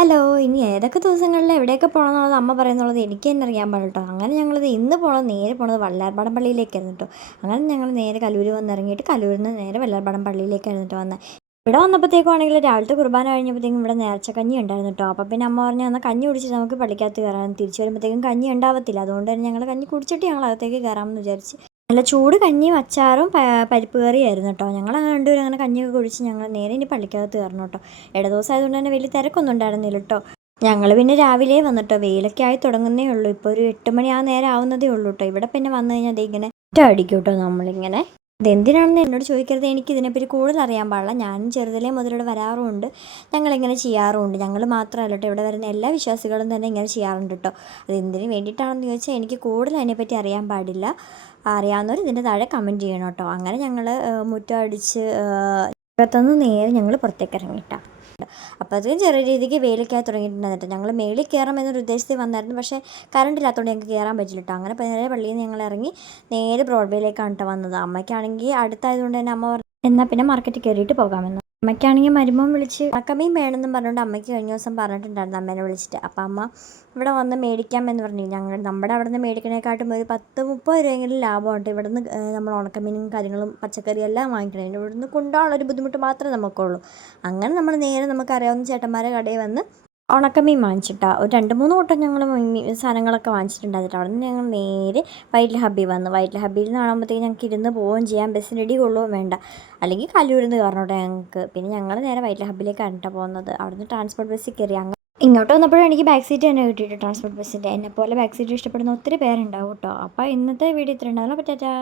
Hello, ഇനി ഏതൊക്കെ ദിവസങ്ങളിൽ എവിടെയൊക്കെ പോകണമെന്നുള്ളത് അമ്മ പറയുന്നുള്ളത് എനിക്ക് തന്നെ അറിയാൻ പാടില്ല കേട്ടോ. അങ്ങനെ ഞങ്ങളിത് ഇന്ന് നേരെ പോണത് വല്ലാർപാടം പള്ളിയിലേക്കായിരുന്നു കേട്ടോ. അങ്ങനെ ഞങ്ങൾ നേരെ കലൂർ വന്നിറങ്ങിയിട്ട് കലൂരിൽ നിന്ന് നേരെ വല്ലാർപാടം പള്ളിയിലേക്കായിരുന്നു കേട്ടോ വന്നത്. ഇവിടെ വന്നപ്പോഴത്തേക്കും ആണെങ്കിൽ രാവിലത്തെ കുർബാന കഴിഞ്ഞപ്പോഴത്തേക്കും ഇവിടെ നേർച്ചക്കഞ്ഞി ഉണ്ടായിരുന്നു കേട്ടോ. അപ്പോൾ പിന്നെ അമ്മ പറഞ്ഞു എന്നാൽ കഞ്ഞി കുടിച്ചിട്ട് നമുക്ക് പള്ളിക്കകത്ത് കയറാം. തിരിച്ച് വരുമ്പോഴത്തേക്കും കഞ്ഞി ഉണ്ടാവത്തില്ല, അതുകൊണ്ട് തന്നെ ഞങ്ങൾ കഞ്ഞി കുടിച്ചിട്ട് ഞങ്ങൾ അകത്തേക്ക് കയറാമെന്ന് വിചാരിച്ച് നല്ല ചൂട് കഞ്ഞിയും അച്ചാറും പരിപ്പ് കറിയായിരുന്നു കേട്ടോ. ഞങ്ങൾ രണ്ടുപേരും അങ്ങനെ കഞ്ഞിയൊക്കെ കുടിച്ച് ഞങ്ങൾ നേരെ ഇനി പള്ളിക്കകത്ത് കയറണം കേട്ടോ. ഇടദിവസം ആയതുകൊണ്ട് തന്നെ വലിയ തിരക്കൊന്നും ഉണ്ടായിരുന്നില്ല കേട്ടോ. ഞങ്ങൾ പിന്നെ രാവിലെ വന്നിട്ടോ, വെയിലൊക്കെ ആയി തുടങ്ങുന്നേ ഉള്ളൂ. ഇപ്പോൾ ഒരു 8 മണി ആ നേരം ആവുന്നതേ ഉള്ളൂ കേട്ടോ. ഇവിടെ പിന്നെ വന്നു കഴിഞ്ഞാൽ അത് ഇങ്ങനെ അടിക്കും കേട്ടോ നമ്മളിങ്ങനെ. ഇതെന്തിനാണെന്ന് എന്നോട് ചോദിക്കരുത്, എനിക്ക് ഇതിനെപ്പറ്റി കൂടുതൽ അറിയാൻ പാടില്ല. ഞാനും ചെറുതിലേ മുതലിവിടെ വരാറുമുണ്ട്, ഞങ്ങളിങ്ങനെ ചെയ്യാറുമുണ്ട്. ഞങ്ങൾ മാത്രമല്ല കേട്ടോ, ഇവിടെ വരുന്ന എല്ലാ വിശ്വാസികളും തന്നെ ഇങ്ങനെ ചെയ്യാറുണ്ട് കേട്ടോ. അതെന്തിനു വേണ്ടിയിട്ടാണെന്ന് ചോദിച്ചാൽ എനിക്ക് കൂടുതൽ അതിനെപ്പറ്റി അറിയാൻ പാടില്ല. അറിയാവുന്നവർ ഇതിൻ്റെ താഴെ കമൻറ്റ് ചെയ്യണം കേട്ടോ. അങ്ങനെ ഞങ്ങൾ മുറ്റം അടിച്ച് അകത്തുനിന്ന് നേരെ ഞങ്ങൾ പുറത്തേക്ക് ഇറങ്ങിയിട്ടാണ്. അപ്പോൾ അത് ചെറിയ രീതിക്ക് വെയിലൊക്കെ തുടങ്ങിയിട്ടുണ്ടായിരുന്നു. ഞങ്ങൾ മേളിൽ കയറാം എന്നൊരു ഉദ്ദേശത്തിൽ വന്നായിരുന്നു, പക്ഷേ കറണ്ട് ഇല്ലാത്തതുകൊണ്ട് ഞങ്ങൾക്ക് കയറാൻ പറ്റില്ല കേട്ടോ. അങ്ങനെ നേരെ പള്ളിയിൽ നിന്ന് ഞങ്ങൾ ഇറങ്ങി നേരെ ബ്രോഡ്വേയിലേക്കാണ് കേട്ടോ വന്നത്. അമ്മയ്ക്കാണെങ്കിൽ അടുത്തായതുകൊണ്ട് തന്നെ അമ്മ പറഞ്ഞു എന്നാൽ പിന്നെ മാർക്കറ്റിൽ കയറിയിട്ട് പോകാമെന്ന്. അമ്മയ്ക്കാണെങ്കിൽ മരുമോൻ വിളിച്ച് ഉണക്കമീൻ വേണമെന്നും പറഞ്ഞുകൊണ്ട് അമ്മയ്ക്ക് കഴിഞ്ഞ ദിവസം പറഞ്ഞിട്ടുണ്ടായിരുന്നു അമ്മേനെ വിളിച്ചിട്ട്. അപ്പം അമ്മ ഇവിടെ വന്ന് മേടിക്കാമെന്ന് പറഞ്ഞു. നമ്മുടെ അവിടെ നിന്ന് മേടിക്കണേക്കാട്ടും ഒരു 10-30 രൂപയെങ്കിലും ലാഭമുണ്ട്. ഇവിടെ നിന്ന് നമ്മൾ ഉണക്കമീനും കാര്യങ്ങളും പച്ചക്കറിയും എല്ലാം വാങ്ങിക്കണം. ഇവിടെ നിന്ന് കൊണ്ടുപോകാനുള്ളൊരു ബുദ്ധിമുട്ട് മാത്രമേ നമുക്കുള്ളൂ. അങ്ങനെ നമ്മൾ നേരെ നമുക്കറിയാവുന്ന ചേട്ടന്മാരെ കടയിൽ വന്ന് ഉണക്കമീൻ വാങ്ങിച്ചിട്ടാണ് ഒരു 2-3 കൂട്ടം ഞങ്ങൾ സാധനങ്ങളൊക്കെ വാങ്ങിച്ചിട്ടുണ്ടായിരുന്നു. അവിടെ നിന്ന് ഞങ്ങൾ നേരെ വൈറ്റില ഹബ്ബിൽ വന്നു. വൈറ്റില ഹബ്ബിൽ നിന്ന് കാണുമ്പോഴത്തേക്ക് ഞങ്ങൾക്ക് ഇരുന്ന് പോവുകയും ചെയ്യാം, ബസ്സിന് ഇടി കൊള്ളുകയും വേണ്ട. അല്ലെങ്കിൽ കല്ലൂരിൽ നിന്ന് കയറണോട്ടെ ഞങ്ങൾക്ക്. പിന്നെ ഞങ്ങൾ നേരെ വൈറ്റില ഹബ്ബിലേക്കാണ് കേട്ടോ പോകുന്നത്. അവിടെ നിന്ന് ട്രാൻസ്പോർട്ട് ബസ്സിൽ കയറി ഇങ്ങോട്ട് വന്നപ്പോഴും എനിക്ക് ബാക്ക് സീറ്റ് തന്നെ കിട്ടിയിട്ട് ട്രാൻസ്പോർട്ട് ബസ്സിൻ്റെ. എന്നെപ്പോലെ ബാക്ക് സീറ്റ് ഇഷ്ടപ്പെടുന്ന ഒത്തിരി പേരുണ്ടാവും കേട്ടോ. അപ്പോൾ ഇന്നത്തെ വീഡിയോ ഇത്ര ഉണ്ടാകും. അപ്പോൾ ടാറ്റാ.